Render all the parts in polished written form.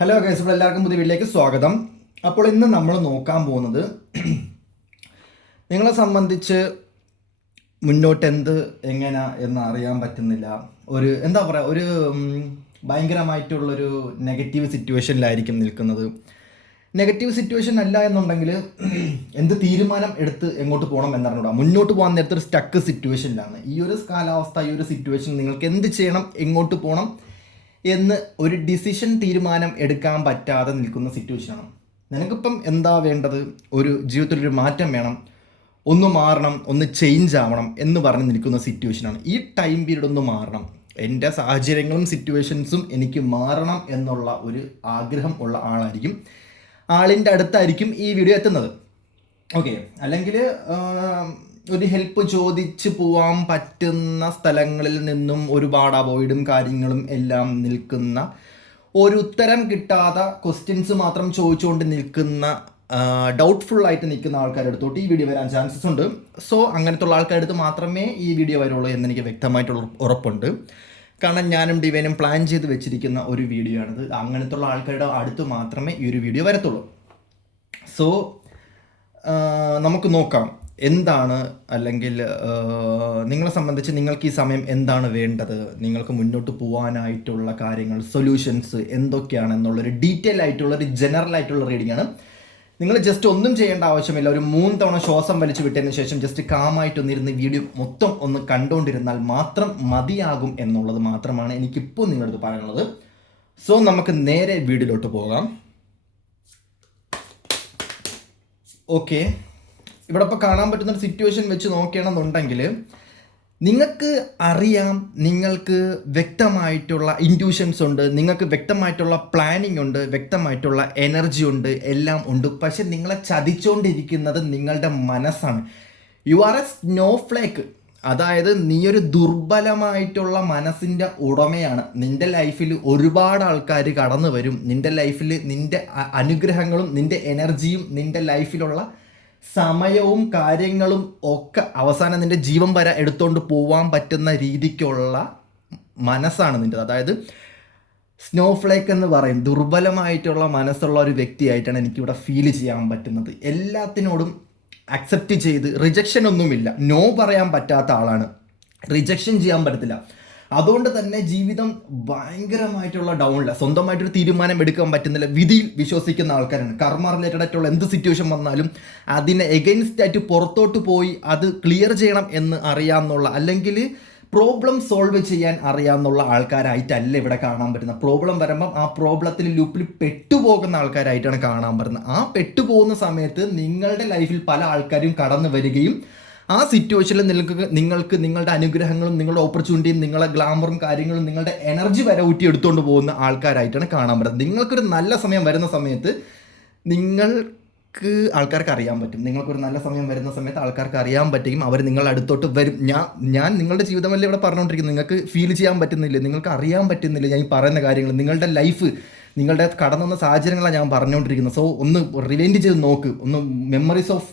Hello guys, ഇപ്പോൾ എല്ലാവർക്കും പുതിയ വീട്ടിലേക്ക് സ്വാഗതം. അപ്പോൾ ഇന്ന് നമ്മൾ നോക്കാൻ പോകുന്നത് നിങ്ങളെ സംബന്ധിച്ച് മുന്നോട്ട് എങ്ങനെ എന്ന് അറിയാൻ പറ്റുന്നില്ല. എന്താ പറയുക, ഭയങ്കരമായിട്ടുള്ളൊരു നെഗറ്റീവ് സിറ്റുവേഷനിലായിരിക്കും നിൽക്കുന്നത്. നെഗറ്റീവ് സിറ്റുവേഷൻ അല്ല എന്നുണ്ടെങ്കിൽ എന്ത് തീരുമാനം എടുത്ത് എങ്ങോട്ട് പോകണം എന്നറിഞ്ഞൂടാ. മുന്നോട്ട് പോകാൻ നേരത്തെ ഒരു സ്റ്റക്ക് സിറ്റുവേഷനിലാണ്. ഈ ഒരു കാലാവസ്ഥ, ഈ ഒരു സിറ്റുവേഷൻ നിങ്ങൾക്ക് എന്ത് ചെയ്യണം, എങ്ങോട്ട് പോകണം എന്ന് ഒരു ഡിസിഷൻ തീരുമാനം എടുക്കാൻ പറ്റാതെ നിൽക്കുന്ന സിറ്റുവേഷനാണ്. നിനക്കിപ്പം എന്താ വേണ്ടത്? ഒരു ജീവിതത്തിലൊരു മാറ്റം വേണം, ഒന്ന് മാറണം, ഒന്ന് ചേഞ്ച് ആവണം എന്ന് പറഞ്ഞ് നിൽക്കുന്ന സിറ്റുവേഷനാണ്. ഈ ടൈം പീരീഡ് ഒന്ന് മാറണം, എൻ്റെ സാഹചര്യങ്ങളും സിറ്റുവേഷൻസും എനിക്ക് മാറണം എന്നുള്ള ഒരു ആഗ്രഹം ഉള്ള ആളിൻ്റെ അടുത്തായിരിക്കും ഈ വീഡിയോ എത്തുന്നത്. ഓക്കെ, അല്ലെങ്കിൽ ഒരു ഹെൽപ്പ് ചോദിച്ച് പോകാൻ പറ്റുന്ന സ്ഥലങ്ങളിൽ നിന്നും ഒരുപാട് അവോയ്ഡും കാര്യങ്ങളും എല്ലാം നിൽക്കുന്ന, ഒരു ഉത്തരം കിട്ടാത്ത ക്വസ്റ്റ്യൻസ് മാത്രം ചോദിച്ചുകൊണ്ട് നിൽക്കുന്ന, ഡൗട്ട്ഫുൾ ആയിട്ട് നിൽക്കുന്ന ആൾക്കാരുടെ അടുത്തോട്ട് ഈ വീഡിയോ വരാൻ ചാൻസസ് ഉണ്ട്. സോ അങ്ങനത്തെ ഉള്ള ആൾക്കാരുടെ അടുത്ത് മാത്രമേ ഈ വീഡിയോ വരുള്ളൂ എന്നെനിക്ക് വ്യക്തമായിട്ടുള്ള ഉറപ്പുണ്ട്. കാരണം ഞാനും ഡിവൈനും പ്ലാൻ ചെയ്ത് വെച്ചിരിക്കുന്ന ഒരു വീഡിയോ ആണിത്. അങ്ങനത്തെ ഉള്ള ആൾക്കാരുടെ അടുത്ത് മാത്രമേ ഈ ഒരു വീഡിയോ വരത്തുള്ളൂ. സോ നമുക്ക് നോക്കാം എന്താണ്, അല്ലെങ്കിൽ നിങ്ങളെ സംബന്ധിച്ച് നിങ്ങൾക്ക് ഈ സമയം എന്താണ് വേണ്ടത്, നിങ്ങൾക്ക് മുന്നോട്ട് പോകാനായിട്ടുള്ള കാര്യങ്ങൾ, സൊല്യൂഷൻസ് എന്തൊക്കെയാണെന്നുള്ളൊരു ഡീറ്റെയിൽ ആയിട്ടുള്ളൊരു ജനറൽ ആയിട്ടുള്ള റീഡിംഗ് ആണ്. നിങ്ങൾ ജസ്റ്റ് ഒന്നും ചെയ്യേണ്ട ആവശ്യമില്ല. ഒരു 3 തവണ ശ്വാസം വലിച്ചു വിട്ടതിന് ശേഷം ജസ്റ്റ് കാമായിട്ടൊന്നിരുന്ന് വീഡിയോ മൊത്തം ഒന്ന് കണ്ടുകൊണ്ടിരുന്നാൽ മാത്രം മതിയാകും എന്നുള്ളത് മാത്രമാണ് എനിക്കിപ്പോൾ നിങ്ങളുടെ അടുത്ത് പറയാനുള്ളത്. സോ നമുക്ക് നേരെ വീഡിയോയിലോട്ട് പോകാം. ഓക്കെ, ഇവിടെ ഇപ്പോൾ കാണാൻ പറ്റുന്നൊരു സിറ്റുവേഷൻ വെച്ച് നോക്കുകയാണെന്നുണ്ടെങ്കിൽ നിങ്ങൾക്ക് അറിയാം, നിങ്ങൾക്ക് വ്യക്തമായിട്ടുള്ള ഇൻറ്റ്യൂഷൻസ് ഉണ്ട്, നിങ്ങൾക്ക് വ്യക്തമായിട്ടുള്ള പ്ലാനിങ് ഉണ്ട്, വ്യക്തമായിട്ടുള്ള എനർജി ഉണ്ട്, എല്ലാം ഉണ്ട്. പക്ഷെ നിങ്ങളെ ചതിച്ചുകൊണ്ടിരിക്കുന്നത് നിങ്ങളുടെ മനസ്സാണ്. U are A snowflake. അതായത് നീ ഒരു ദുർബലമായിട്ടുള്ള മനസ്സിൻ്റെ ഉടമയാണ്. നിൻ്റെ ലൈഫിൽ ഒരുപാട് ആൾക്കാർ കടന്നു വരും. നിൻ്റെ ലൈഫിൽ നിൻ്റെ അനുഗ്രഹങ്ങളും നിൻ്റെ എനർജിയും നിൻ്റെ ലൈഫിലുള്ള സമയവും കാര്യങ്ങളും ഒക്കെ അവസാനം നിൻ്റെ ജീവൻ വരെ എടുത്തുകൊണ്ട് പോകാൻ പറ്റുന്ന രീതിക്കുള്ള മനസ്സാണ് നിൻ്റെ. അതായത് സ്നോഫ്ലേക്ക് എന്ന് പറയും, ദുർബലമായിട്ടുള്ള മനസ്സുള്ള ഒരു വ്യക്തിയായിട്ടാണ് എനിക്കിവിടെ ഫീൽ ചെയ്യാൻ പറ്റുന്നത്. എല്ലാത്തിനോടും അക്സെപ്റ്റ് ചെയ്ത്, റിജക്ഷൻ ഒന്നുമില്ല, നോ പറയാൻ പറ്റാത്ത ആളാണ്, റിജക്ഷൻ ചെയ്യാൻ പറ്റത്തില്ല. അതുകൊണ്ട് തന്നെ ജീവിതം ഭയങ്കരമായിട്ടുള്ള ഡൗണില്ല. സ്വന്തമായിട്ടൊരു തീരുമാനം എടുക്കാൻ പറ്റുന്നില്ല. വിധിയിൽ വിശ്വസിക്കുന്ന ആൾക്കാരാണ്. കർമ്മ റിലേറ്റഡ് ആയിട്ടുള്ള എന്ത് സിറ്റുവേഷൻ വന്നാലും അതിനെ എഗെയിൻസ്റ്റ് ആയിട്ട് പുറത്തോട്ട് പോയി അത് ക്ലിയർ ചെയ്യണം എന്ന് അറിയാമെന്നുള്ള, അല്ലെങ്കിൽ പ്രോബ്ലം സോൾവ് ചെയ്യാൻ അറിയാമെന്നുള്ള ആൾക്കാരായിട്ടല്ല ഇവിടെ കാണാൻ പറ്റുന്നത്. പ്രോബ്ലം വരുമ്പം ആ പ്രോബ്ലത്തിൽ ലൂപ്പിൽ പെട്ടുപോകുന്ന ആൾക്കാരായിട്ടാണ് കാണാൻ പറ്റുന്നത്. ആ പെട്ടുപോകുന്ന സമയത്ത് നിങ്ങളുടെ ലൈഫിൽ പല ആൾക്കാരും കടന്നു വരികയും ആ സിറ്റുവേഷനിൽ നിങ്ങൾക്ക് നിങ്ങളുടെ അനുഗ്രഹങ്ങളും നിങ്ങളുടെ ഓപ്പർച്യൂണിറ്റിയും നിങ്ങളുടെ ഗ്ലാമറും കാര്യങ്ങളും നിങ്ങളുടെ എനർജി വരെ ഊറ്റിയെടുത്തുകൊണ്ട് പോകുന്ന ആൾക്കാരായിട്ടാണ് കാണാൻ പറ്റുന്നത്. നിങ്ങൾക്കൊരു നല്ല സമയം വരുന്ന സമയത്ത് ആൾക്കാർക്ക് അറിയാൻ പറ്റും. നിങ്ങൾക്കൊരു നല്ല സമയം വരുന്ന സമയത്ത് ആൾക്കാർക്ക് അറിയാൻ പറ്റുകയും അവർ നിങ്ങളുടെ അടുത്തോട്ട് വരും. ഞാൻ നിങ്ങളുടെ ജീവിതമല്ലേ ഇവിടെ പറഞ്ഞുകൊണ്ടിരിക്കുന്നത്. നിങ്ങൾക്ക് ഫീൽ ചെയ്യാൻ പറ്റുന്നില്ല, നിങ്ങൾക്ക് അറിയാൻ പറ്റുന്നില്ല ഞാൻ ഈ പറയുന്ന കാര്യങ്ങൾ. നിങ്ങളുടെ ലൈഫ്, നിങ്ങളുടെ കടന്നു വന്ന സാഹചര്യങ്ങളാണ് ഞാൻ പറഞ്ഞുകൊണ്ടിരിക്കുന്നത്. സോ ഒന്ന് റിവൈൻഡ് ചെയ്ത് നോക്ക്, ഒന്ന് മെമ്മറീസ് ഓഫ്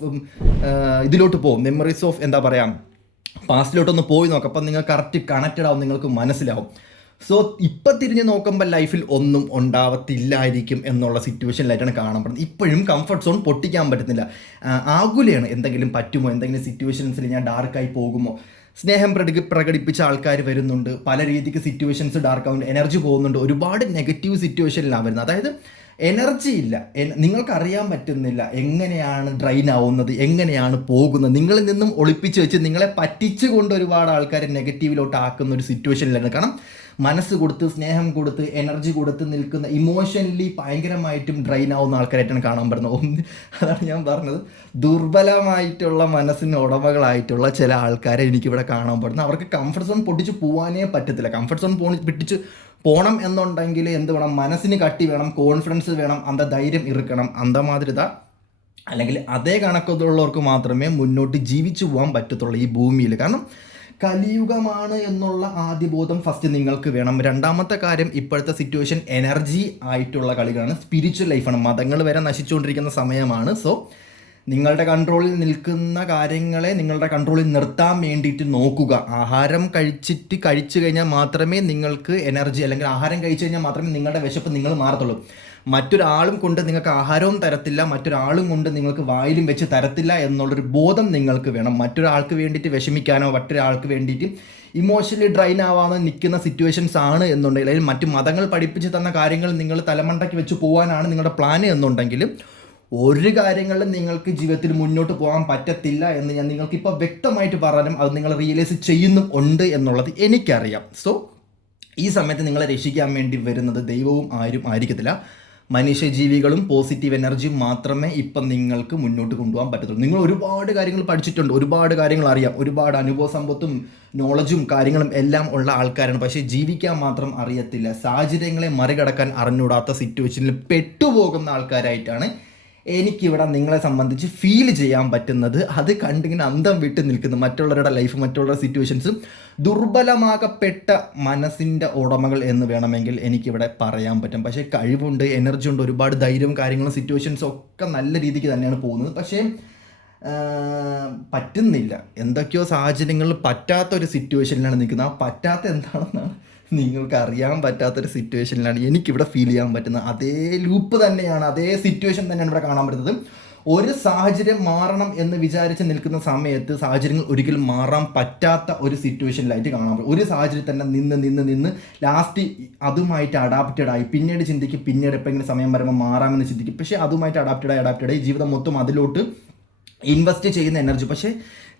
ഇതിലോട്ട് പോകും, മെമ്മറീസ് ഓഫ് എന്താ പറയുക, പാസ്റ്റിലോട്ടൊന്ന് പോയി നോക്കാം. അപ്പം നിങ്ങൾ കറക്റ്റ് കണക്റ്റഡ് ആവും, നിങ്ങൾക്ക് മനസ്സിലാവും. സോ ഇപ്പം തിരിഞ്ഞ് നോക്കുമ്പോൾ ലൈഫിൽ ഒന്നും ഉണ്ടാവത്തില്ലായിരിക്കും എന്നുള്ള സിറ്റുവേഷനിലായിട്ടാണ് കാണപ്പെടുന്നത്. ഇപ്പോഴും കംഫർട്ട് സോൺ പൊട്ടിക്കാൻ പറ്റുന്നില്ല. ആകുലയാണ്, എന്തെങ്കിലും പറ്റുമോ, എന്തെങ്കിലും സിറ്റുവേഷൻസിൽ ഞാൻ ഡാർക്കായി പോകുമോ. സ്നേഹം പ്രകടിപ്പിച്ച ആൾക്കാർ വരുന്നുണ്ട്, പല രീതിക്ക് സിറ്റുവേഷൻസ് ഡാർക്ക് ആവുന്നുണ്ട്, എനർജി പോകുന്നുണ്ട്, ഒരുപാട് നെഗറ്റീവ് സിറ്റുവേഷനിലാണ് വരുന്നത്. അതായത് എനർജി ഇല്ല, നിങ്ങൾക്കറിയാൻ പറ്റുന്നില്ല എങ്ങനെയാണ് ഡ്രൈൻ ആവുന്നത്, എങ്ങനെയാണ് പോകുന്നത്. നിങ്ങളിൽ നിന്നും ഒളിപ്പിച്ച് വെച്ച് നിങ്ങളെ പറ്റിച്ചുകൊണ്ട് ഒരുപാട് ആൾക്കാരെ നെഗറ്റീവിലോട്ട് ആക്കുന്ന ഒരു സിറ്റുവേഷനിലാണ്. കാരണം മനസ്സ് കൊടുത്ത്, സ്നേഹം കൊടുത്ത്, എനർജി കൊടുത്ത് നിൽക്കുന്ന, ഇമോഷണലി ഭയങ്കരമായിട്ടും ഡ്രൈൻ ആവുന്ന ആൾക്കാരായിട്ടാണ് കാണാൻ പറ്റുന്നത്. അതാണ് ഞാൻ പറഞ്ഞത്, ദുർബലമായിട്ടുള്ള മനസ്സിന് ഉടമകളായിട്ടുള്ള ചില ആൾക്കാരെ എനിക്കിവിടെ കാണാൻ പറ്റുന്നത്. അവർക്ക് കംഫർട്ട് സോൺ പൊട്ടിച്ച് പോകാനേ പറ്റത്തില്ല. കംഫർട്ട് സോൺ പൊട്ടിച്ച് പോകണം എന്നുണ്ടെങ്കിൽ എന്ത് വേണം? മനസ്സിന് കട്ടി വേണം, കോൺഫിഡൻസ് വേണം, അന്ത ധൈര്യം ഇറുക്കണം, അന്തമാതിരിത, അല്ലെങ്കിൽ അതേ കണക്കുള്ളവർക്ക് മാത്രമേ മുന്നോട്ട് ജീവിച്ചു പോകാൻ പറ്റത്തുള്ളൂ ഈ ഭൂമിയിൽ. കാരണം കലിയുഗമാണ് എന്നുള്ള ആദ്യബോധം ഫസ്റ്റ് നിങ്ങൾക്ക് വേണം. രണ്ടാമത്തെ കാര്യം, ഇപ്പോഴത്തെ സിറ്റുവേഷൻ എനർജി ആയിട്ടുള്ള കളികളാണ്, സ്പിരിച്വൽ ലൈഫാണ്, മതങ്ങൾ വരെ നശിച്ചുകൊണ്ടിരിക്കുന്ന സമയമാണ്. സോ നിങ്ങളുടെ കൺട്രോളിൽ നിൽക്കുന്ന കാര്യങ്ങളെ നിങ്ങളുടെ കൺട്രോളിൽ നിർത്താൻ വേണ്ടിയിട്ട് നോക്കുക. ആഹാരം കഴിച്ചു കഴിഞ്ഞാൽ മാത്രമേ നിങ്ങൾക്ക് എനർജി, അല്ലെങ്കിൽ ആഹാരം കഴിച്ചു കഴിഞ്ഞാൽ മാത്രമേ നിങ്ങളുടെ വിശപ്പ് നിങ്ങൾ മാറത്തുള്ളൂ. മറ്റൊരാളും കൊണ്ട് നിങ്ങൾക്ക് ആഹാരവും തരത്തില്ല, മറ്റൊരാളും കൊണ്ട് നിങ്ങൾക്ക് വായിലും വെച്ച് തരത്തില്ല എന്നുള്ളൊരു ബോധം നിങ്ങൾക്ക് വേണം. മറ്റൊരാൾക്ക് വേണ്ടിയിട്ട് വിഷമിക്കാനോ മറ്റൊരാൾക്ക് വേണ്ടിയിട്ട് ഇമോഷണലി ഡ്രൈൻ ആവാതെ നിൽക്കുന്ന സിറ്റുവേഷൻസ് ആണ് എന്നുണ്ടെങ്കിൽ, അല്ലെങ്കിൽ മറ്റു മതങ്ങൾ പഠിപ്പിച്ച് തന്ന കാര്യങ്ങൾ നിങ്ങൾ തലമണ്ടയ്ക്ക് വെച്ച് പോകാനാണ് നിങ്ങളുടെ പ്ലാൻ എന്നുണ്ടെങ്കിൽ, ഒരു കാര്യങ്ങളിലും നിങ്ങൾക്ക് ജീവിതത്തിൽ മുന്നോട്ട് പോകാൻ പറ്റത്തില്ല എന്ന് ഞാൻ നിങ്ങൾക്കിപ്പോൾ വ്യക്തമായിട്ട് പറയാനും അത് നിങ്ങൾ റിയലൈസ് ചെയ്യുന്നും ഉണ്ട് എന്നുള്ളത് എനിക്കറിയാം. സോ ഈ സമയത്ത് നിങ്ങളെ രക്ഷിക്കാൻ വേണ്ടി വരുന്നത് ദൈവവും ആരും ആയിരിക്കത്തില്ല, മനുഷ്യജീവികളും പോസിറ്റീവ് എനർജിയും മാത്രമേ ഇപ്പം നിങ്ങൾക്ക് മുന്നോട്ട് കൊണ്ടുപോകാൻ പറ്റത്തുള്ളൂ. നിങ്ങൾ ഒരുപാട് കാര്യങ്ങൾ പഠിച്ചിട്ടുണ്ട്, ഒരുപാട് കാര്യങ്ങൾ അറിയാം, ഒരുപാട് അനുഭവ സമ്പത്തും നോളജും കാര്യങ്ങളും എല്ലാം ഉള്ള ആൾക്കാരാണ്. പക്ഷേ ജീവിക്കാൻ മാത്രം അറിയത്തില്ല, സാഹചര്യങ്ങളെ മറികടക്കാൻ അറിഞ്ഞൂടാത്ത സിറ്റുവേഷനിൽ പെട്ടുപോകുന്ന ആൾക്കാരായിട്ടാണ് എനിക്കിവിടെ നിങ്ങളെ സംബന്ധിച്ച് ഫീൽ ചെയ്യാൻ പറ്റുന്നത്. അത് കണ്ടിങ്ങനെ അന്തം വിട്ട് നിൽക്കുന്നു. മറ്റുള്ളവരുടെ ലൈഫ്, മറ്റുള്ളവരുടെ സിറ്റുവേഷൻസും ദുർബലമാകപ്പെട്ട മനസ്സിൻ്റെ ഉടമകൾ എന്ന് വേണമെങ്കിൽ എനിക്കിവിടെ പറയാൻ പറ്റും. പക്ഷേ കഴിവുണ്ട്, എനർജി ഉണ്ട്, ഒരുപാട് ധൈര്യവും കാര്യങ്ങളും സിറ്റുവേഷൻസും ഒക്കെ നല്ല രീതിക്ക് തന്നെയാണ് പോകുന്നത്. പക്ഷേ പറ്റുന്നില്ല, എന്തൊക്കെയോ സാഹചര്യങ്ങളിൽ പറ്റാത്തൊരു സിറ്റുവേഷനിലാണ് നിൽക്കുന്നത്. ആ പറ്റാത്ത എന്താണെന്നാണ് നിങ്ങൾക്ക് അറിയാൻ പറ്റാത്തൊരു സിറ്റുവേഷനിലാണ് എനിക്കിവിടെ ഫീൽ ചെയ്യാൻ പറ്റുന്നത്. അതേ ലൂപ്പ് തന്നെയാണ്, അതേ സിറ്റുവേഷൻ തന്നെയാണ് ഇവിടെ കാണാൻ പറ്റുന്നത്. ഒരു സാഹചര്യം മാറണം എന്ന് വിചാരിച്ച് നിൽക്കുന്ന സമയത്ത് സാഹചര്യങ്ങൾ ഒരിക്കലും മാറാൻ പറ്റാത്ത ഒരു സിറ്റുവേഷനിലായിട്ട് കാണാൻ പറ്റും. ഒരു സാഹചര്യം തന്നെ നിന്ന് ലാസ്റ്റ് അതുമായിട്ട് അഡാപ്റ്റഡ് ആയി പിന്നീട് ചിന്തിക്കും, പിന്നീട് എപ്പോഴെങ്കിലും സമയം വരുമ്പോൾ മാറാമെന്ന് ചിന്തിക്കും. പക്ഷേ അതുമായിട്ട് അഡാപ്റ്റഡ് ആയി ജീവിതം മൊത്തം അതിലോട്ട് ഇൻവെസ്റ്റ് ചെയ്യുന്ന എനർജി. പക്ഷേ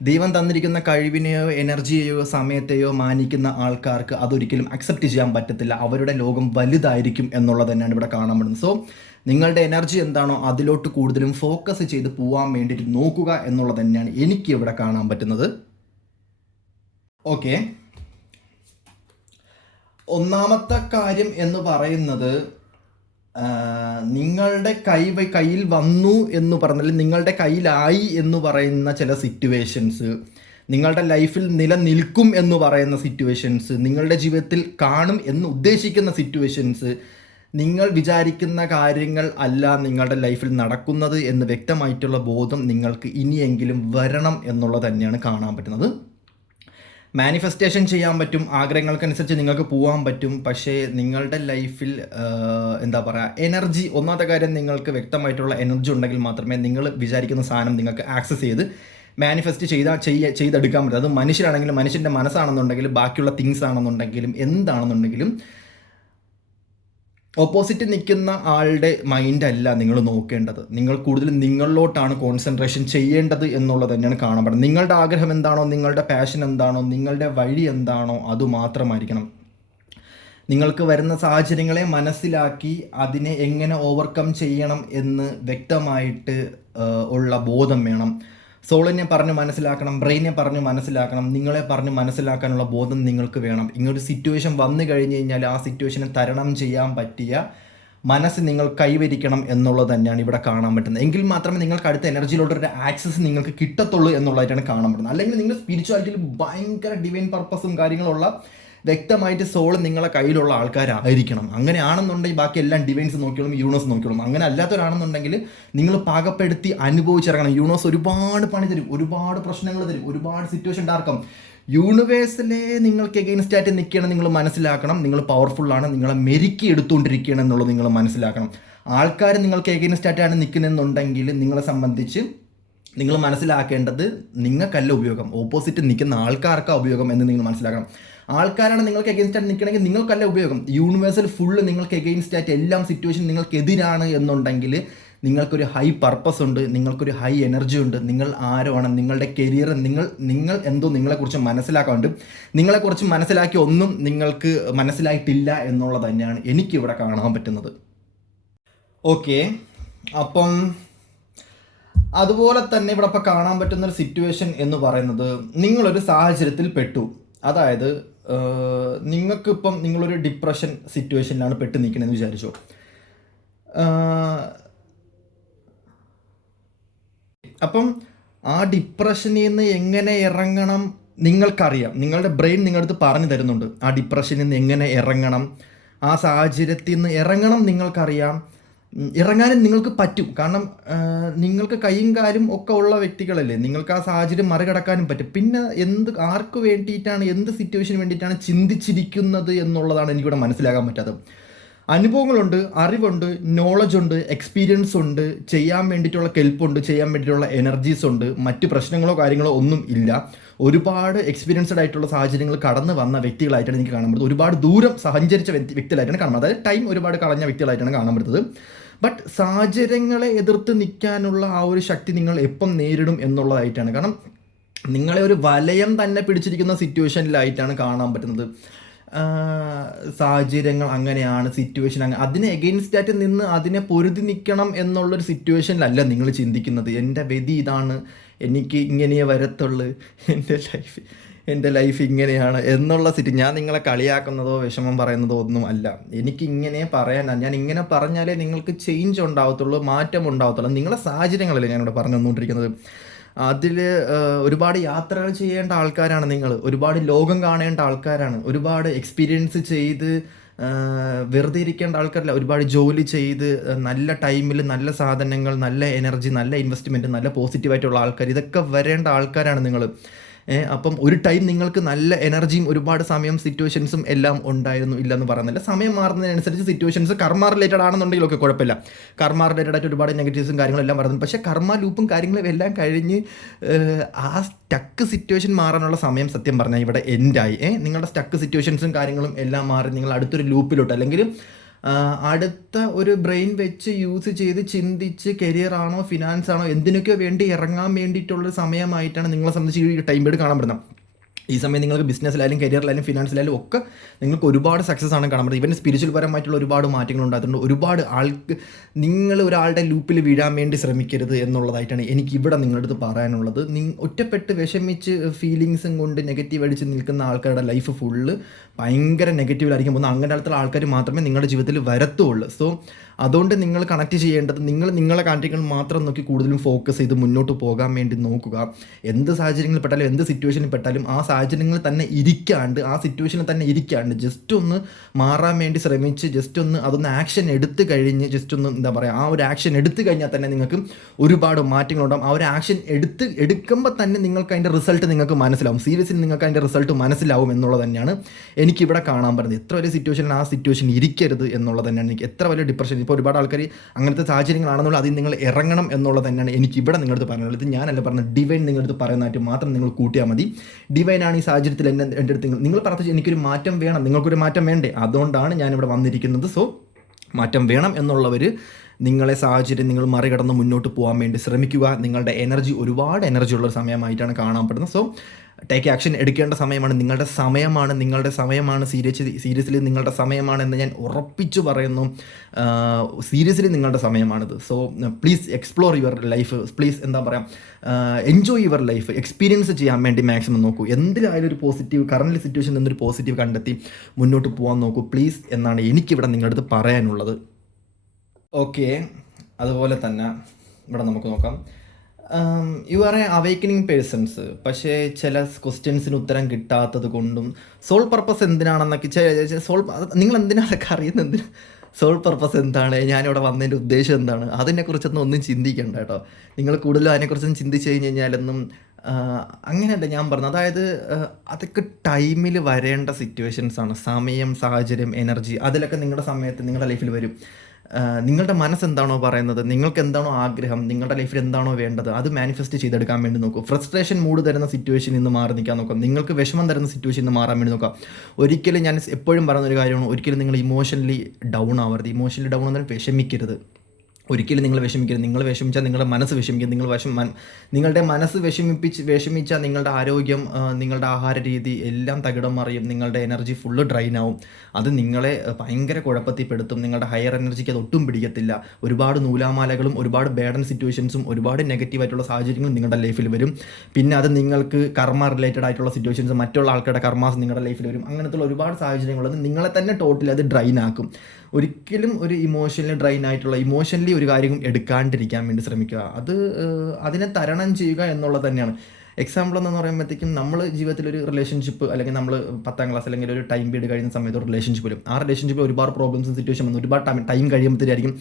ദൈവം തന്നിരിക്കുന്ന കഴിവിനെയോ എനർജിയെയോ സമയത്തെയോ മാനിക്കുന്ന ആൾക്കാർക്ക് അതൊരിക്കലും അക്സെപ്റ്റ് ചെയ്യാൻ പറ്റത്തില്ല. അവരുടെ ലോകം വലുതായിരിക്കും എന്നുള്ളത് തന്നെയാണ് ഇവിടെ കാണാൻ പറ്റുന്നത്. സോ നിങ്ങളുടെ എനർജി എന്താണോ അതിലോട്ട് കൂടുതലും ഫോക്കസ് ചെയ്ത് പോകാൻ വേണ്ടിയിട്ട് നോക്കുക എന്നുള്ളത് തന്നെയാണ് എനിക്ക് ഇവിടെ കാണാൻ പറ്റുന്നത്. ഓക്കെ, ഒന്നാമത്തെ കാര്യം എന്ന് പറയുന്നത് നിങ്ങളുടെ കയ്യിൽ വന്നു എന്ന് പറഞ്ഞാൽ നിങ്ങളുടെ കയ്യിലായി എന്ന് പറയുന്ന ചില സിറ്റുവേഷൻസ്, നിങ്ങളുടെ ലൈഫിൽ നിലനിൽക്കും എന്ന് പറയുന്ന സിറ്റുവേഷൻസ്, നിങ്ങളുടെ ജീവിതത്തിൽ കാണും എന്ന് ഉദ്ദേശിക്കുന്ന സിറ്റുവേഷൻസ്, നിങ്ങൾ വിചാരിക്കുന്ന കാര്യങ്ങൾ അല്ല നിങ്ങളുടെ ലൈഫിൽ നടക്കുന്നത് എന്ന് വ്യക്തമായിട്ടുള്ള ബോധം നിങ്ങൾക്ക് ഇനിയെങ്കിലും വരണം എന്നുള്ളത് തന്നെയാണ് കാണാൻ പറ്റുന്നത്. മാനിഫെസ്റ്റേഷൻ ചെയ്യാൻ പറ്റും, ആഗ്രഹങ്ങൾക്കനുസരിച്ച് നിങ്ങൾക്ക് പോകാൻ പറ്റും. പക്ഷേ നിങ്ങളുടെ ലൈഫിൽ എന്താ പറയുക, എനർജി, ഒന്നാമത്തെ കാര്യം നിങ്ങൾക്ക് വ്യക്തമായിട്ടുള്ള എനർജി ഉണ്ടെങ്കിൽ മാത്രമേ നിങ്ങൾ വിചാരിക്കുന്ന സാധനം നിങ്ങൾക്ക് ആക്സസ് ചെയ്ത് മാനിഫെസ്റ്റ് ചെയ്തെടുക്കാൻ പറ്റും. അത് മനുഷ്യരാണെങ്കിലും മനുഷ്യൻ്റെ മനസ്സാണെന്നുണ്ടെങ്കിലും ബാക്കിയുള്ള തിങ്സ് ആണെന്നുണ്ടെങ്കിലും എന്താണെന്നുണ്ടെങ്കിലും ഓപ്പോസിറ്റ് നിൽക്കുന്ന ആളുടെ മൈൻഡല്ല നിങ്ങൾ നോക്കേണ്ടത്. നിങ്ങൾ കൂടുതലും നിങ്ങളിലോട്ടാണ് കോൺസെൻട്രേഷൻ ചെയ്യേണ്ടത് എന്നുള്ളത് തന്നെയാണ് കാണപ്പെടുന്നത്. നിങ്ങളുടെ ആഗ്രഹം എന്താണോ, നിങ്ങളുടെ പാഷൻ എന്താണോ, നിങ്ങളുടെ വഴി എന്താണോ അതുമാത്രമായിരിക്കണം. നിങ്ങൾക്ക് വരുന്ന സാഹചര്യങ്ങളെ മനസ്സിലാക്കി അതിനെ എങ്ങനെ ഓവർകം ചെയ്യണം എന്ന് വ്യക്തമായിട്ട് ഉള്ള ബോധം വേണം. സോളിനെ പറഞ്ഞ് മനസ്സിലാക്കണം, ബ്രെയിനെ പറഞ്ഞ് മനസ്സിലാക്കണം, നിങ്ങളെ പറഞ്ഞ് മനസ്സിലാക്കാനുള്ള ബോധം നിങ്ങൾക്ക് വേണം. ഇങ്ങനൊരു സിറ്റുവേഷൻ വന്നു കഴിഞ്ഞ് കഴിഞ്ഞാൽ ആ സിറ്റുവേഷനെ തരണം ചെയ്യാൻ പറ്റിയ മനസ്സ് നിങ്ങൾ കൈവരിക്കണം എന്നുള്ളത് തന്നെയാണ് ഇവിടെ കാണാൻ പറ്റുന്നത്. എങ്കിൽ മാത്രമേ നിങ്ങൾക്ക് അടുത്ത എനർജിയിലോട്ടൊരു ആക്സസ് നിങ്ങൾക്ക് കിട്ടത്തുള്ളൂ എന്നുള്ളതായിട്ടാണ് കാണാൻ പറ്റുന്നത്. അല്ലെങ്കിൽ നിങ്ങൾ സ്പിരിച്വാലിറ്റിയിൽ ഭയങ്കര ഡിവൈൻ പർപ്പസും കാര്യങ്ങളുള്ള വ്യക്തമായിട്ട് സോൾ നിങ്ങളെ കയ്യിലുള്ള ആൾക്കാരായിരിക്കണം. അങ്ങനെയാണെന്നുണ്ടെങ്കിൽ ബാക്കി എല്ലാം ഡിവൈൻസ് നോക്കിയോളും, യൂണിവേഴ്സ് നോക്കിയോളും. അങ്ങനെ അല്ലാത്തവരാണെന്നുണ്ടെങ്കിൽ നിങ്ങൾ പാകപ്പെടുത്തി അനുഭവിച്ചിറങ്ങണം. യൂണിവേഴ്സ് ഒരുപാട് പണി തരും, ഒരുപാട് പ്രശ്നങ്ങൾ തരും, ഒരുപാട് സിറ്റുവേഷൻ ഉണ്ടാക്കും. യൂണിവേഴ്സിലെ നിങ്ങൾക്ക് എഗെയിൻസ്റ്റ് ആയിട്ട് നിൽക്കണം നിങ്ങൾ മനസ്സിലാക്കണം. നിങ്ങൾ പവർഫുള്ളാണ്, നിങ്ങളെ മെരുക്കി എടുത്തുകൊണ്ടിരിക്കണം എന്നുള്ളത് നിങ്ങൾ മനസ്സിലാക്കണം. ആൾക്കാർ നിങ്ങൾക്ക് എഗെയിൻസ്റ്റ് ആയിട്ടാണ് നിൽക്കുന്നതെന്നുണ്ടെങ്കിൽ നിങ്ങളെ സംബന്ധിച്ച് നിങ്ങൾ മനസ്സിലാക്കേണ്ടത് നിങ്ങൾക്കല്ല ഉപയോഗം, ഓപ്പോസിറ്റ് നിൽക്കുന്ന ആൾക്കാർക്കാണ് ഉപയോഗം എന്ന് നിങ്ങൾ മനസ്സിലാക്കണം. ആൾക്കാരാണ് നിങ്ങൾക്ക് എഗെയിൻസ്റ്റ് ആയിട്ട് നിൽക്കണമെങ്കിൽ നിങ്ങൾക്കല്ല ഉപയോഗം. യൂണിവേഴ്സൽ ഫുള്ള് നിങ്ങൾക്ക് എഗെയിൻസ്റ്റ് ആയിട്ട് എല്ലാം സിറ്റുവേഷൻ നിങ്ങൾക്കെതിരാണ് എന്നുണ്ടെങ്കിൽ നിങ്ങൾക്കൊരു ഹൈ പർപ്പസ് ഉണ്ട്, നിങ്ങൾക്കൊരു ഹൈ എനർജി ഉണ്ട്. നിങ്ങൾ ആരാണ്, നിങ്ങളുടെ കരിയർ, നിങ്ങൾ എന്തോ നിങ്ങളെക്കുറിച്ച് മനസ്സിലാക്കാറുണ്ട്. നിങ്ങളെക്കുറിച്ച് മനസ്സിലാക്കി ഒന്നും നിങ്ങൾക്ക് മനസ്സിലായിട്ടില്ല എന്നുള്ളത് തന്നെയാണ് എനിക്കിവിടെ കാണാൻ പറ്റുന്നത്. ഓക്കെ, അപ്പം അതുപോലെ തന്നെ ഇവിടെ ഇപ്പോൾ കാണാൻ പറ്റുന്നൊരു സിറ്റുവേഷൻ എന്ന് പറയുന്നത് നിങ്ങളൊരു സാഹചര്യത്തിൽ പെട്ടു. അതായത് നിങ്ങൾക്കിപ്പം നിങ്ങളൊരു ഡിപ്രഷൻ സിറ്റുവേഷനിലാണ് പെട്ട് നിൽക്കണമെന്ന് വിചാരിച്ചോ. അപ്പം ആ ഡിപ്രഷനിൽ നിന്ന് എങ്ങനെ ഇറങ്ങണം നിങ്ങൾക്കറിയാം. നിങ്ങളുടെ ബ്രെയിൻ നിങ്ങളുടെ അടുത്ത് പറഞ്ഞു തരുന്നുണ്ട് ആ ഡിപ്രഷനിൽ നിന്ന് എങ്ങനെ ഇറങ്ങണം, ആ സാഹചര്യത്തിൽ നിന്ന് ഇറങ്ങണം നിങ്ങൾക്കറിയാം. ഇറങ്ങാനും നിങ്ങൾക്ക് പറ്റും. കാരണം നിങ്ങൾക്ക് കൈയും കാലും ഒക്കെ ഉള്ള വ്യക്തികളല്ലേ, നിങ്ങൾക്ക് ആ സാഹചര്യം മറികടക്കാനും പറ്റും. പിന്നെ ആർക്ക് വേണ്ടിയിട്ടാണ്, എന്ത് സിറ്റുവേഷന് വേണ്ടിയിട്ടാണ് ചിന്തിച്ചിരിക്കുന്നത് എന്നുള്ളതാണ് എനിക്കിവിടെ മനസ്സിലാക്കാൻ പറ്റാത്തത്. അനുഭവങ്ങളുണ്ട്, അറിവുണ്ട്, നോളജ് ഉണ്ട്, എക്സ്പീരിയൻസ് ഉണ്ട്, ചെയ്യാൻ വേണ്ടിയിട്ടുള്ള കെൽപ്പുണ്ട്, ചെയ്യാൻ വേണ്ടിയിട്ടുള്ള എനർജീസ് ഉണ്ട്, മറ്റ് പ്രശ്നങ്ങളോ കാര്യങ്ങളോ ഒന്നും ഇല്ല. ഒരുപാട് എക്സ്പീരിയൻസ്ഡ് ആയിട്ടുള്ള സാഹചര്യങ്ങൾ കടന്നു വന്ന വ്യക്തികളായിട്ടാണ് എനിക്ക് കാണാൻ പറ്റുന്നത്. ഒരുപാട് ദൂരം സഞ്ചരിച്ച വ്യക്തികളായിട്ടാണ് കാണാൻ പറ്റുന്നത്. അതായത് ടൈം ഒരുപാട് കളഞ്ഞ വ്യക്തികളായിട്ടാണ് കാണാൻ പറ്റുന്നത്. ബട്ട് സാഹചര്യങ്ങളെ എതിർത്ത് നിൽക്കാനുള്ള ആ ഒരു ശക്തി നിങ്ങൾ എപ്പം നേരിടും എന്നുള്ളതായിട്ടാണ്. കാരണം നിങ്ങളെ ഒരു വലയം തന്നെ പിടിച്ചിരിക്കുന്ന സിറ്റുവേഷനിലായിട്ടാണ് കാണാൻ പറ്റുന്നത്. സാഹചര്യങ്ങൾ അങ്ങനെയാണ്, സിറ്റുവേഷൻ അങ്ങനെ, അതിനെ എഗെയിൻസ്റ്റ് ആയിട്ട് നിന്ന് അതിനെ പൊരുതി നിൽക്കണം എന്നുള്ളൊരു സിറ്റുവേഷനിലല്ല നിങ്ങൾ ചിന്തിക്കുന്നത്. എൻ്റെ വിധി ഇതാണ്, എനിക്ക് ഇങ്ങനെയേ വരത്തുള്ളൂ, എൻ്റെ ലൈഫ് ഇങ്ങനെയാണ് എന്നുള്ള ഞാൻ നിങ്ങളെ കളിയാക്കുന്നതോ വിഷമം പറയുന്നതോ ഒന്നും അല്ല. എനിക്ക് ഇങ്ങനെ പറയാനാണ്, ഞാൻ ഇങ്ങനെ പറഞ്ഞാലേ നിങ്ങൾക്ക് ചേഞ്ച് ഉണ്ടാവത്തുള്ളൂ, മാറ്റം ഉണ്ടാവത്തുള്ളൂ. നിങ്ങളെ സാഹചര്യങ്ങളല്ലേ ഞാനിവിടെ പറഞ്ഞു തന്നുകൊണ്ടിരിക്കുന്നത്. അതിൽ ഒരുപാട് യാത്രകൾ ചെയ്യേണ്ട ആൾക്കാരാണ് നിങ്ങൾ, ഒരുപാട് ലോകം കാണേണ്ട ആൾക്കാരാണ്, ഒരുപാട് എക്സ്പീരിയൻസ് ചെയ്ത് വെറുതെ ഇരിക്കേണ്ട ആൾക്കാരല്ല. ഒരുപാട് ജോലി ചെയ്ത് നല്ല ടൈമിൽ നല്ല സാധനങ്ങൾ, നല്ല എനർജി, നല്ല ഇൻവെസ്റ്റ്മെൻറ്റ്, നല്ല പോസിറ്റീവായിട്ടുള്ള ആൾക്കാർ, ഇതൊക്കെ വരേണ്ട ആൾക്കാരാണ് നിങ്ങൾ. അപ്പം ഒരു ടൈം നിങ്ങൾക്ക് നല്ല എനർജിയും ഒരുപാട് സമയം സിറ്റുവേഷൻസും എല്ലാം ഉണ്ടായിരുന്നു, ഇല്ലെന്ന് പറയുന്നില്ല. സമയം മാറുന്നതിനനുസരിച്ച് സിറ്റുവേഷൻസ് കർമ്മ റിലേറ്റഡ് ആണെന്നുണ്ടെങ്കിലൊക്കെ കുഴപ്പമില്ല. കർമ്മ റിലേറ്റഡ് ആയിട്ട് ഒരുപാട് നെഗറ്റീവ്സും കാര്യങ്ങളെല്ലാം പറയുന്നു. പക്ഷേ കർമ്മ ലൂപ്പും കാര്യങ്ങളും എല്ലാം കഴിഞ്ഞ് ആ സ്റ്റക്ക് സിറ്റുവേഷൻ മാറാനുള്ള സമയം സത്യം പറഞ്ഞാൽ ഇവിടെ എൻഡായി. നിങ്ങളുടെ സ്റ്റക്ക് സിറ്റുവേഷൻസും കാര്യങ്ങളും എല്ലാം മാറി നിങ്ങൾ അടുത്തൊരു ലൂപ്പിലോട്ട്, അല്ലെങ്കിൽ അടുത്ത ഒരു ബ്രെയിൻ വെച്ച് യൂസ് ചെയ്ത് ചിന്തിച്ച് കരിയർ ആണോ ഫിനാൻസ് ആണോ എന്തിനൊക്കെ വേണ്ടി ഇറങ്ങാൻ വേണ്ടിയിട്ടുള്ളൊരു സമയമായിട്ടാണ് നിങ്ങളെ സംബന്ധിച്ച് ഈ ടൈം പീരീഡ് കാണാൻ പറ്റുന്നത്. ഈ സമയം നിങ്ങൾക്ക് ബിസിനസ്സിലായാലും കരിയറിലായാലും ഫിനാൻസിലായാലും ഒക്കെ നിങ്ങൾക്ക് ഒരുപാട് സക്സസ് ആണ് കാണാൻ പറ്റുന്നത്. ഇവൻ സ്പിരിച്വൽ പരമായിട്ടുള്ള ഒരുപാട് മാറ്റങ്ങൾ ഉണ്ടായിട്ടുണ്ട്. ഒരുപാട് നിങ്ങൾ ഒരാളുടെ ലൂപ്പിൽ വീഴാൻ വേണ്ടി ശ്രമിക്കരുത് എന്നുള്ളതായിട്ടാണ് എനിക്ക് ഇവിടെ നിങ്ങളുടെ അടുത്ത് പറയാനുള്ളത്. ഒറ്റപ്പെട്ട് വിഷമിച്ച് ഫീലിങ്സും കൊണ്ട് നെഗറ്റീവ് അടിച്ച് നിൽക്കുന്ന ആൾക്കാരുടെ ലൈഫ് ഫുള്ള് ഭയങ്കര നെഗറ്റീവിലായിരിക്കും പോകുന്നത്. അങ്ങനെ അടുത്തുള്ള ആൾക്കാർ മാത്രമേ നിങ്ങളുടെ ജീവിതത്തിൽ വരത്തുള്ളൂ. സോ അതുകൊണ്ട് നിങ്ങൾ കണക്ട് ചെയ്യേണ്ടത് നിങ്ങളെ കാര്യങ്ങൾ മാത്രം നോക്കി കൂടുതലും ഫോക്കസ് ചെയ്ത് മുന്നോട്ട് പോകാൻ വേണ്ടി നോക്കുക. എന്ത് സാഹചര്യങ്ങളിൽ പെട്ടാലും എന്ത് സിറ്റുവേഷനിൽ പെട്ടാലും ആ സാഹചര്യങ്ങളിൽ തന്നെ ഇരിക്കാണ്ട്, ആ സിറ്റുവേഷനിൽ തന്നെ ഇരിക്കാണ്ട് ജസ്റ്റ് ഒന്ന് മാറാൻ വേണ്ടി ശ്രമിച്ച് ജസ്റ്റ് ഒന്ന് അതൊന്ന് ആക്ഷൻ എടുത്തു കഴിഞ്ഞ് ജസ്റ്റ് ഒന്ന് എന്താ പറയുക, ആ ഒരു ആക്ഷൻ എടുത്തു കഴിഞ്ഞാൽ തന്നെ നിങ്ങൾക്ക് ഒരുപാട് മാറ്റങ്ങളുണ്ടാകും. ആ ഒരു ആക്ഷൻ എടുക്കുമ്പോൾ തന്നെ നിങ്ങൾക്ക് അതിൻ്റെ റിസൾട്ട് നിങ്ങൾക്ക് മനസ്സിലാവും. സീരിയസ്ലി നിങ്ങൾക്ക് അതിൻ്റെ റിസൾട്ട് മനസ്സിലാവും എന്നുള്ളത് തന്നെയാണ് എനിക്കിവിടെ കാണാൻ പറ്റുന്നത്. എത്ര വലിയ സിറ്റുവേഷനിൽ ആ സിറ്റുവേഷൻ ഇരിക്കരുത് എന്നുള്ളത് തന്നെയാണ് എനിക്ക്. എത്ര വലിയ ഡിപ്രഷൻ, ഇപ്പോൾ ഒരുപാട് ആൾക്കാർ അങ്ങനത്തെ സാഹചര്യങ്ങളാണെന്നുള്ള അതിൽ നിങ്ങൾ ഇറങ്ങണം എന്നുള്ളത് തന്നെയാണ് എനിക്കിവിടെ നിങ്ങളടുത്ത് പറയാനുള്ളത്. ഇത് ഞാനല്ല പറഞ്ഞത്, ഡിവൈൻ നിങ്ങളടുത്ത് പറയുന്നതായിട്ട് മാത്രം നിങ്ങൾ കൂട്ടിയാൽ മതി. ഡിവൈനാണ് ഈ സാഹചര്യത്തിൽ എൻ്റെ അടുത്ത് നിങ്ങൾ പ്രാർത്ഥിച്ച് എനിക്കൊരു മാറ്റം വേണം, നിങ്ങൾക്കൊരു മാറ്റം വേണ്ടേ, അതുകൊണ്ടാണ് ഞാനിവിടെ വന്നിരിക്കുന്നത്. സോ മാറ്റം വേണം എന്നുള്ളവർ നിങ്ങളെ സാഹചര്യം നിങ്ങൾ മറികടന്ന് മുന്നോട്ട് പോകാൻ വേണ്ടി ശ്രമിക്കുക. നിങ്ങളുടെ എനർജി ഒരുപാട് എനർജി ഉള്ളൊരു സമയമായിട്ടാണ് കാണപ്പെടുന്നത്. സോ ടേക്ക് ആക്ഷൻ എടുക്കേണ്ട സമയമാണ്, നിങ്ങളുടെ സമയമാണ് സീരിയസ്ലി നിങ്ങളുടെ സമയമാണെന്ന് ഞാൻ ഉറപ്പിച്ചു പറയുന്നു. സീരിയസ്ലി നിങ്ങളുടെ സമയമാണിത്. So please explore your life, please എന്താ പറയുക, എൻജോയ് യുവർ ലൈഫ്, എക്സ്പീരിയൻസ് ചെയ്യാൻ വേണ്ടി മാക്സിമം നോക്കൂ. എന്തിലായാലും ഒരു പോസിറ്റീവ്, കറൻറ്റ് സിറ്റുവേഷനിൽ നിന്നൊരു പോസിറ്റീവ് കണ്ടെത്തി മുന്നോട്ട് പോകാൻ നോക്കൂ പ്ലീസ് എന്നാണ് എനിക്കിവിടെ നിങ്ങളുടെ അടുത്ത് പറയാനുള്ളത്. ഓക്കെ, അതുപോലെ തന്നെ ഇവിടെ നമുക്ക് നോക്കാം. You are a awakening persons, പക്ഷേ ചില ക്വസ്റ്റ്യൻസിന് ഉത്തരം കിട്ടാത്തത് കൊണ്ടും സോൾ പർപ്പസ് എന്തിനാണെന്നൊക്കെ നിങ്ങൾ എന്തിനാണ് അതൊക്കെ അറിയുന്നത്, എന്തിനാ സോൾ പർപ്പസ് എന്താണ്, ഞാനിവിടെ വന്നതിൻ്റെ ഉദ്ദേശം എന്താണ്, അതിനെക്കുറിച്ചൊന്നും ചിന്തിക്കേണ്ട കേട്ടോ. നിങ്ങൾ കൂടുതലും അതിനെക്കുറിച്ചൊന്നും ചിന്തിച്ച് കഴിഞ്ഞ് കഴിഞ്ഞാലൊന്നും അങ്ങനെയല്ല ഞാൻ പറഞ്ഞത്. അതായത് അതൊക്കെ ടൈമിൽ വരേണ്ട സിറ്റുവേഷൻസാണ്. സമയം, സാഹചര്യം, എനർജി, അതിലൊക്കെ നിങ്ങളുടെ സമയത്ത് നിങ്ങളുടെ ലൈഫിൽ വരും. നിങ്ങളുടെ മനസ്സെന്താണോ പറയുന്നത്, നിങ്ങൾക്ക് എന്താണോ ആഗ്രഹം, നിങ്ങളുടെ ലൈഫിൽ എന്താണോ വേണ്ടത്, അത് മാനിഫെസ്റ്റ് ചെയ്തെടുക്കാൻ വേണ്ടി നോക്കൂ. ഫ്രസ്ട്രേഷൻ മൂഡ് തരുന്ന സിറ്റുവേഷനിൽ നിന്ന് മാറി നിൽക്കാൻ നോക്കാം. നിങ്ങൾക്ക് വിഷമം തരുന്ന സിറ്റുവേഷനിൽ നിന്ന് മാറാൻ വേണ്ടി നോക്കാം. ഒരിക്കലും ഞാൻ എപ്പോഴും പറയുന്നൊരു കാര്യമാണ്, ഒരിക്കലും നിങ്ങൾ ഇമോഷണലി ഡൗൺ ആവരുത്. ഇമോഷണലി ഡൗൺ എന്നാൽ വിഷമിക്കരുത്. ഒരിക്കലും നിങ്ങൾ വിഷമിക്കരുത്. നിങ്ങൾ വിഷമിച്ചാൽ നിങ്ങളുടെ മനസ്സ് വിഷമിക്കും. നിങ്ങളുടെ മനസ്സ് വിഷമിച്ചാൽ നിങ്ങളുടെ ആരോഗ്യം, നിങ്ങളുടെ ആഹാര രീതി എല്ലാം തകിടം മറിയും. നിങ്ങളുടെ എനർജി ഫുള്ള് ഡ്രൈൻ ആവും. അത് നിങ്ങളെ ഭയങ്കര കുഴപ്പത്തിൽപ്പെടുത്തും. നിങ്ങളുടെ ഹയർ എനർജിക്ക് അത് ഒട്ടും പിടിക്കത്തില്ല. ഒരുപാട് നൂലാമാലകളും ഒരുപാട് ബേഡൻ സിറ്റുവേഷൻസും ഒരുപാട് നെഗറ്റീവായിട്ടുള്ള സാഹചര്യങ്ങളും നിങ്ങളുടെ ലൈഫിൽ വരും. പിന്നെ അത് നിങ്ങൾക്ക് കർമ്മ റിലേറ്റഡ് ആയിട്ടുള്ള സിറ്റുവേഷൻസ്, മറ്റുള്ള ആൾക്കാരുടെ കർമാസ് നിങ്ങളുടെ ലൈഫിൽ വരും. അങ്ങനത്തെ ഒരുപാട് സാഹചര്യങ്ങളത് നിങ്ങളെ തന്നെ ടോട്ടലി അത് ഡ്രൈൻ ആക്കും. ഒരിക്കലും ഒരു ഇമോഷണലി ഒരു കാര്യം എടുക്കാണ്ടിരിക്കാൻ വേണ്ടി ശ്രമിക്കുക. അതിനെ തരണം ചെയ്യുക എന്നുള്ളത് തന്നെയാണ്. എക്സാമ്പിൾ എന്ന് പറയുമ്പോഴത്തേക്കും നമ്മൾ ജീവിതത്തിലൊരു റിലേഷൻഷിപ്പ്, അല്ലെങ്കിൽ നമ്മൾ 10ാം ക്ലാസ് അല്ലെങ്കിൽ ഒരു ടൈം പീരീഡ് കഴിയുന്ന സമയത്ത് ഒരു റിലേഷൻഷിപ്പ് വരും. ആ റിലേഷൻഷിപ്പിൽ ഒരുപാട് പ്രോബ്ലംസും സിറ്റുവേഷൻ വന്നു. ഒരുപാട് ടൈം കഴിയുമ്പോഴത്തേക്കും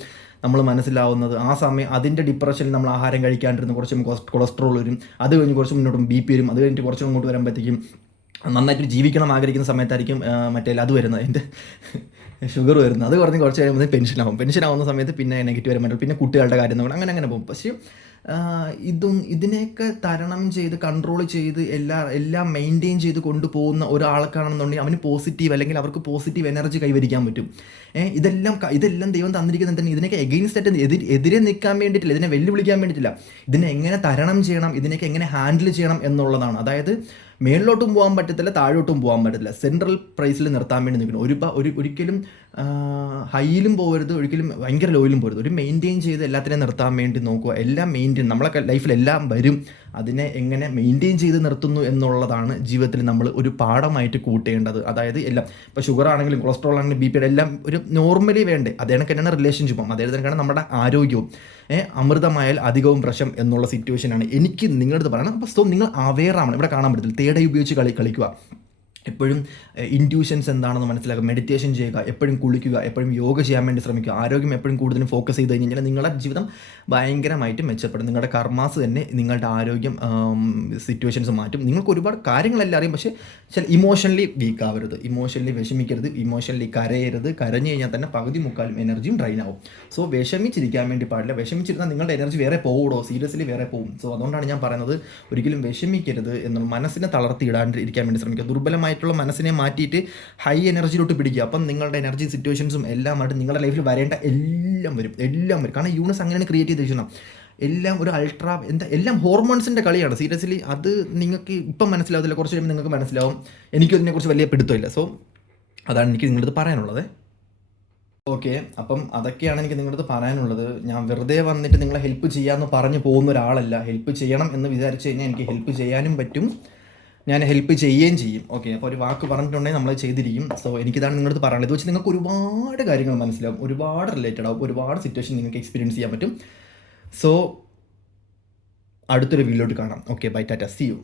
നമ്മൾ മനസ്സിലാവുന്നത്. ആ സമയം അതിൻ്റെ ഡിപ്രഷനിൽ നമ്മൾ ആഹാരം കഴിക്കാണ്ടിരുന്ന് കുറച്ചും കൊളസ്ട്രോൾ വരും, അത് കഴിഞ്ഞ് കുറച്ച് മുന്നോട്ടും ബി പി വരും, അത് കഴിഞ്ഞിട്ട് കുറച്ചും മുന്നോട്ട് വരുമ്പോഴത്തേക്കും നന്നായിട്ട് ജീവിക്കണം ആഗ്രഹിക്കുന്ന സമയത്തായിരിക്കും മറ്റേ അത് വരുന്നത്, എൻ്റെ ഷുഗർ വരുന്നത്. അത് കുറച്ച് കഴിയുമ്പോൾ പെൻഷനാവുന്ന സമയത്ത് പിന്നെ നെഗറ്റീവ് വരുമ്പോൾ പിന്നെ കുട്ടികളുടെ കാര്യം നോക്കണം, അങ്ങനെ പോകും. പക്ഷേ ഇതിനെയൊക്കെ തരണം ചെയ്ത് കൺട്രോൾ ചെയ്ത് എല്ലാം മെയിൻറ്റെയിൻ ചെയ്ത് കൊണ്ടുപോകുന്ന ഒരാൾക്കാണെന്നുണ്ടെങ്കിൽ അവന് പോസിറ്റീവ്, അല്ലെങ്കിൽ അവർക്ക് പോസിറ്റീവ് എനർജി കൈവരിക്കാൻ പറ്റും. ഇതെല്ലാം ദൈവം തന്നിരിക്കുന്നത് തന്നെ ഇതിനൊക്കെ എഗെയിൻസ്റ്റ് ആയിട്ട് എതിരെ നിൽക്കാൻ വേണ്ടിയിട്ടില്ല, ഇതിനെ വെല്ലുവിളിക്കാൻ വേണ്ടിയിട്ടില്ല, ഇതിനെ എങ്ങനെ തരണം ചെയ്യണം, ഇതിനൊക്കെ എങ്ങനെ ഹാൻഡിൽ ചെയ്യണം എന്നുള്ളതാണ്. അതായത് മേളിലോട്ടും പോകാൻ പറ്റത്തില്ല, താഴോട്ടും പോകാൻ പറ്റത്തില്ല, സെൻട്രൽ പ്രൈസിൽ നിർത്താൻ വേണ്ടി നിൽക്കണം. ഒരിക്കലും ഹൈയിലും പോകരുത്, ഒരിക്കലും ഭയങ്കര ലോയിലും പോകരുത്, ഒരു മെയിൻറ്റെയിൻ ചെയ്ത് എല്ലാത്തിനെയും നിർത്താൻ വേണ്ടി നോക്കുക. എല്ലാം മെയിൻറ്റെയിൻ, നമ്മളൊക്കെ ലൈഫിലെല്ലാം വരും, അതിനെ എങ്ങനെ മെയിൻറ്റെയിൻ ചെയ്ത് നിർത്തുന്നു എന്നുള്ളതാണ് ജീവിതത്തിൽ നമ്മൾ ഒരു പാഠമായിട്ട് കൂട്ടേണ്ടത്. അതായത് എല്ലാം, ഇപ്പോൾ ഷുഗർ ആണെങ്കിലും കൊളസ്ട്രോൾ ആണെങ്കിലും ബി പിയുടെ എല്ലാം ഒരു നോർമലി വേണ്ടേ, അതേ കണക്കാണ് റിലേഷൻഷിപ്പും, അതേ കണക്കാണ് നമ്മുടെ ആരോഗ്യവും. അമൃതമായാൽ അധികവും പ്രശ്നം എന്നുള്ള സിറ്റുവേഷനാണ് എനിക്ക് നിങ്ങളടുത്ത് പറയണം. അപ്പോൾ സോ നിങ്ങൾ അവെയർ ആവണം. ഇവിടെ കാണാൻ പറ്റത്തില്ല, തേട ഉപയോഗിച്ച് കളിക്കുക. എപ്പോഴും ഇൻറ്റ്യൂഷൻസ് എന്താണെന്ന് മനസ്സിലാക്കുക, മെഡിറ്റേഷൻ ചെയ്യുക, എപ്പോഴും കുളിക്കുക, എപ്പോഴും യോഗ ചെയ്യാൻ വേണ്ടി ശ്രമിക്കുക, ആരോഗ്യം എപ്പോഴും കൂടുതലും ഫോക്കസ് ചെയ്ത് കഴിഞ്ഞാൽ നിങ്ങളുടെ ജീവിതം ഭയങ്കരമായിട്ട് മെച്ചപ്പെടും. നിങ്ങളുടെ കർമാസ് തന്നെ നിങ്ങളുടെ ആരോഗ്യം സിറ്റുവേഷൻസ് മാറ്റും. നിങ്ങൾക്ക് ഒരുപാട് കാര്യങ്ങളെല്ലാം അറിയും, പക്ഷേ ഇമോഷണലി വീക്ക് ആവരുത്, ഇമോഷണലി വിഷമിക്കരുത്, ഇമോഷണലി കരയരുത്. കരഞ്ഞു കഴിഞ്ഞാൽ തന്നെ പകുതി മുക്കാലും എനർജിയും ഡ്രൈൻ ആവും. സോ വിഷമിച്ചിരിക്കാൻ വേണ്ടി പാടില്ല. വിഷമിച്ചിരുന്നാൽ നിങ്ങളുടെ എനർജി വേറെ പോകൂടോ, സീരിയസ്ലി വേറെ പോകും. സോ അതുകൊണ്ടാണ് ഞാൻ പറയുന്നത്, ഒരിക്കലും വിഷമിക്കരുത് എന്നുള്ള, മനസ്സിനെ തളർത്തി ഇടാണ്ടിരിക്കാൻ വേണ്ടി ശ്രമിക്കുക. ദുർബലമായിട്ടുള്ള മനസ്സിനെ മാറ്റിയിട്ട് ഹൈ എനർജിയിലോട്ട് പിടിക്കുക. അപ്പം നിങ്ങളുടെ എനർജി സിറ്റുവേഷൻസും എല്ലാമായിട്ട് നിങ്ങളുടെ ലൈഫിൽ വരേണ്ട എല്ലാം വരും. കാരണം യൂണിവേഴ്സ് അങ്ങനെയാണ് ക്രിയേറ്റ് ചെയ്തിരിക്കുന്നത്. എല്ലാം ഒരു എല്ലാം ഹോർമോൺസിൻ്റെ കളിയാണ്. സീരിയസ്ലി അത് നിങ്ങൾക്ക് ഇപ്പം മനസ്സിലാവത്തില്ല, കുറച്ച് കഴിയുമ്പോൾ നിങ്ങൾക്ക് മനസ്സിലാവും. എനിക്കും അതിനെക്കുറിച്ച് വലിയ പിടുത്തമില്ല. സോ അതാണ് എനിക്ക് നിങ്ങളടുത്ത് പറയാനുള്ളത്. ഓക്കെ, അപ്പം അതൊക്കെയാണ് എനിക്ക് നിങ്ങളടുത്ത് പറയാനുള്ളത്. ഞാൻ വെറുതെ വന്നിട്ട് നിങ്ങളെ ഹെൽപ്പ് ചെയ്യാമെന്ന് പറഞ്ഞു പോകുന്ന ഒരാളല്ല. ഹെൽപ്പ് ചെയ്യണം എന്ന് വിചാരിച്ചു കഴിഞ്ഞാൽ എനിക്ക് ഹെൽപ്പ് ചെയ്യാനും പറ്റും, ഞാൻ ഹെൽപ്പ് ചെയ്യുകയും ചെയ്യും. ഓക്കെ, അപ്പോൾ ഒരു വാക്ക് പറഞ്ഞിട്ടുണ്ടെങ്കിൽ നമ്മൾ ചെയ്തിരിക്കും. സോ എനിക്കിതാണ് നിങ്ങളടുത്ത് പറയാനുള്ളത്. ഇത് വെച്ച് നിങ്ങൾക്ക് ഒരുപാട് കാര്യങ്ങൾ മനസ്സിലാവും, ഒരുപാട് റിലേറ്റഡ് ആവും, ഒരുപാട് സിറ്റുവേഷൻ നിങ്ങൾക്ക് എക്സ്പീരിയൻസ് ചെയ്യാൻ പറ്റും. സോ അടുത്തൊരു വീഡിയോയിലോട്ട് കാണാം. Okay, bye, tata, see U.